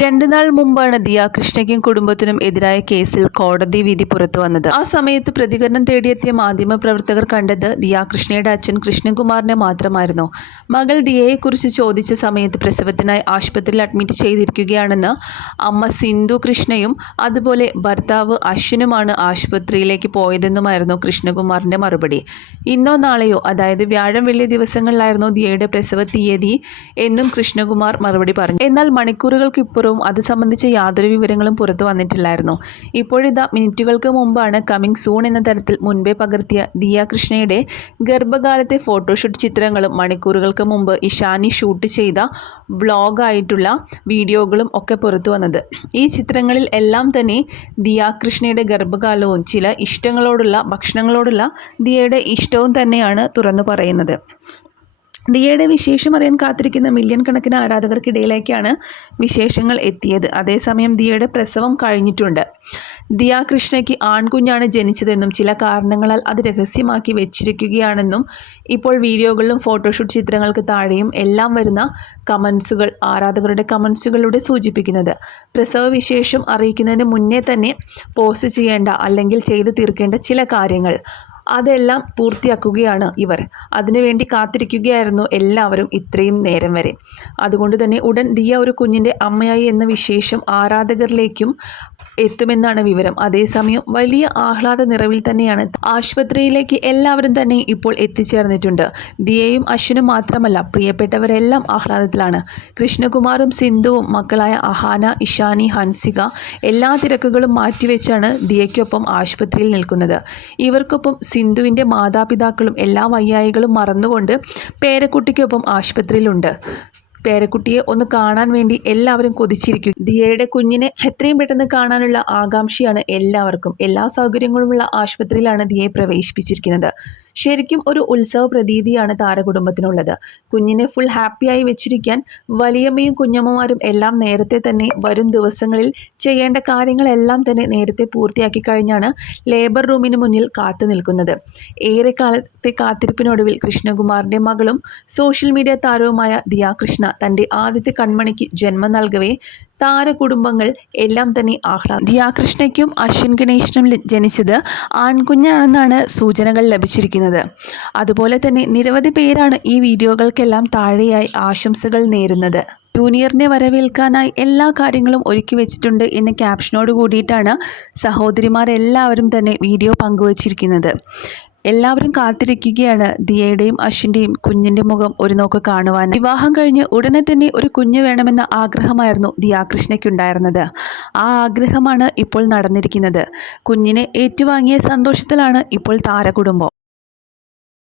രണ്ടു നാൾ മുമ്പാണ് ദിയ കൃഷ്ണയ്ക്കും കുടുംബത്തിനും എതിരായ കേസിൽ കോടതി വിധി പുറത്തു വന്നത്. ആ സമയത്ത് പ്രതികരണം തേടിയെത്തിയ മാധ്യമ പ്രവർത്തകർ കണ്ടത് ദിയ കൃഷ്ണയുടെ അച്ഛൻ കൃഷ്ണകുമാറിനെ മാത്രമായിരുന്നു. മകൾ ദിയയെക്കുറിച്ച് ചോദിച്ച സമയത്ത് പ്രസവത്തിനായി ആശുപത്രിയിൽ അഡ്മിറ്റ് ചെയ്തിരിക്കുകയാണെന്ന് അമ്മ സിന്ധു കൃഷ്ണയും അതുപോലെ ഭർത്താവ് അശ്വിനുമാണ് ആശുപത്രിയിലേക്ക് പോയതെന്നുമായിരുന്നു കൃഷ്ണകുമാറിന്റെ മറുപടി. ഇന്നോ നാളെയോ അതായത് വ്യാഴം വെള്ളി ദിവസങ്ങളിലായിരുന്നു ദിയയുടെ പ്രസവ തീയതി എന്നും കൃഷ്ണകുമാർ മറുപടി പറഞ്ഞു. എന്നാൽ മണിക്കൂറുകൾക്ക് ഇപ്പുറവും അത് സംബന്ധിച്ച യാതൊരു വിവരങ്ങളും പുറത്തു വന്നിട്ടില്ലായിരുന്നു. ഇപ്പോഴിതാ മിനിറ്റുകൾക്ക് മുമ്പാണ് കമ്മിങ് സൂൺ എന്ന തരത്തിൽ മുൻപേ പകർത്തിയ ദിയ കൃഷ്ണയുടെ ഗർഭകാലത്തെ ഫോട്ടോഷൂട്ട് ചിത്രങ്ങളും മണിക്കൂറുകൾക്ക് മുമ്പ് ഇഷാനി ഷൂട്ട് ചെയ്ത വ്ളോഗായിട്ടുള്ള വീഡിയോകളും ഒക്കെ പുറത്തു വന്നത്. ഈ ചിത്രങ്ങളിൽ എല്ലാം തന്നെ ദിയ കൃഷ്ണയുടെ ഗർഭകാലവും ചില ഇഷ്ടങ്ങളോടുള്ള ഭക്ഷണങ്ങളോടുള്ള ദിയയുടെ ഇഷ്ടവും തന്നെയാണ് തുറന്നു പറയുന്നത്. ദിയയുടെ വിശേഷം അറിയാൻ കാത്തിരിക്കുന്ന മില്യൺ കണക്കിന് ആരാധകർക്കിടയിലേക്കാണ് വിശേഷങ്ങൾ എത്തിയത്. അതേസമയം ദിയയുടെ പ്രസവം കഴിഞ്ഞിട്ടുണ്ട്. ദിയ കൃഷ്ണയ്ക്ക് ആൺകുഞ്ഞാണ് ജനിച്ചതെന്നും ചില കാരണങ്ങളാൽ അത് രഹസ്യമാക്കി വെച്ചിരിക്കുകയാണെന്നും ഇപ്പോൾ വീഡിയോകളിലും ഫോട്ടോഷൂട്ട് ചിത്രങ്ങൾക്ക് താഴെയും എല്ലാം വരുന്ന കമൻസുകൾ ആരാധകരുടെ കമൻസുകളിലൂടെ സൂചിപ്പിക്കുന്നത്. പ്രസവ വിശേഷം അറിയിക്കുന്നതിന് മുന്നേ തന്നെ പോസ്റ്റ് ചെയ്യേണ്ട അല്ലെങ്കിൽ ചെയ്തു തീർക്കേണ്ട ചില കാര്യങ്ങൾ. അതെല്ലാം പൂർത്തിയാക്കുകയാണ് ഇവർ. അതിനുവേണ്ടി കാത്തിരിക്കുകയായിരുന്നു എല്ലാവരും ഇത്രയും നേരം വരെ. അതുകൊണ്ട് തന്നെ ഉടൻ ദിയ ഒരു കുഞ്ഞിന്റെ അമ്മയായി എന്ന വിശേഷം ആരാധകരിലേക്കും എത്തുമെന്നാണ് വിവരം. അതേസമയം വലിയ ആഹ്ലാദ നിറവിൽ തന്നെയാണ് ആശുപത്രിയിലേക്ക് എല്ലാവരും തന്നെ ഇപ്പോൾ എത്തിച്ചേർന്നിട്ടുണ്ട്. ദിയയും അശ്വിനും മാത്രമല്ല പ്രിയപ്പെട്ടവരെല്ലാം ആഹ്ലാദത്തിലാണ്. കൃഷ്ണകുമാറും സിന്ധുവും മക്കളായ അഹാന ഇഷാനി ഹൻസിക എല്ലാ തിരക്കുകളും മാറ്റിവെച്ചാണ് ദിയയ്ക്കൊപ്പം ആശുപത്രിയിൽ നിൽക്കുന്നത്. ഇവർക്കൊപ്പം സിന്ധുവിന്റെ മാതാപിതാക്കളും എല്ലാ വയ്യായികളും മറന്നുകൊണ്ട് പേരക്കുട്ടിക്കൊപ്പം ആശുപത്രിയിലുണ്ട്. പേരക്കുട്ടിയെ ഒന്ന് കാണാൻ വേണ്ടി എല്ലാവരും കൊതിച്ചിരിക്കും. ദിയയുടെ കുഞ്ഞിനെ എത്രയും പെട്ടെന്ന് കാണാനുള്ള ആകാംക്ഷയാണ് എല്ലാവർക്കും. എല്ലാ സൗകര്യങ്ങളുമുള്ള ആശുപത്രിയിലാണ് ദിയയെ പ്രവേശിപ്പിച്ചിരിക്കുന്നത്. ശരിക്കും ഒരു ഉത്സവ പ്രതീതിയാണ് താരകുടുംബത്തിനുള്ളത്. കുഞ്ഞിനെ ഫുൾ ഹാപ്പിയായി വെച്ചിരിക്കാൻ വലിയമ്മയും കുഞ്ഞമ്മമാരും എല്ലാം നേരത്തെ തന്നെ വരും ദിവസങ്ങളിൽ ചെയ്യേണ്ട കാര്യങ്ങളെല്ലാം തന്നെ നേരത്തെ പൂർത്തിയാക്കി കഴിഞ്ഞാണ് ലേബർ റൂമിന് മുന്നിൽ കാത്തു നിൽക്കുന്നത്. ഏറെക്കാലത്തെ കാത്തിരിപ്പിനൊടുവിൽ കൃഷ്ണകുമാറിന്റെ മകളും സോഷ്യൽ മീഡിയ താരവുമായ ദിയാകൃഷ്ണ തന്റെ ആദ്യത്തെ കൺമണിക്ക് ജന്മം നൽകവേ. താരകുടുംബങ്ങൾ എല്ലാം തന്നെ ആഹ്ലാദം. ദിയാകൃഷ്ണയ്ക്കും അശ്വിൻ ഗണേശനും ജനിച്ചത് ആൺകുഞ്ഞാണെന്നാണ് സൂചനകൾ ലഭിച്ചിരിക്കുന്നത്. അതുപോലെ തന്നെ നിരവധി പേരാണ് ഈ വീഡിയോകൾക്കെല്ലാം താഴെയായി ആശംസകൾ നേരുന്നത്. ജൂനിയറിനെ വരവേൽക്കാനായി എല്ലാ കാര്യങ്ങളും ഒരുക്കി വെച്ചിട്ടുണ്ട് എന്ന ക്യാപ്ഷനോട് കൂടിയിട്ടാണ് സഹോദരിമാരെല്ലാവരും തന്നെ വീഡിയോ പങ്കുവച്ചിരിക്കുന്നത്. എല്ലാവരും കാത്തിരിക്കുകയാണ്. ദിയയുടെയും അശ്വിന്റെയും കുഞ്ഞിന്റെ മുഖം ഒരു നോക്ക് കാണുവാൻ. വിവാഹം കഴിഞ്ഞ് ഉടനെ തന്നെ ഒരു കുഞ്ഞ് വേണമെന്ന ആഗ്രഹമായിരുന്നു ദിയാകൃഷ്ണയ്ക്കുണ്ടായിരുന്നത്. ആ ആഗ്രഹമാണ് ഇപ്പോൾ നടന്നിരിക്കുന്നത്. കുഞ്ഞിനെ ഏറ്റുവാങ്ങിയ സന്തോഷത്തിലാണ് ഇപ്പോൾ താരകുടുംബം.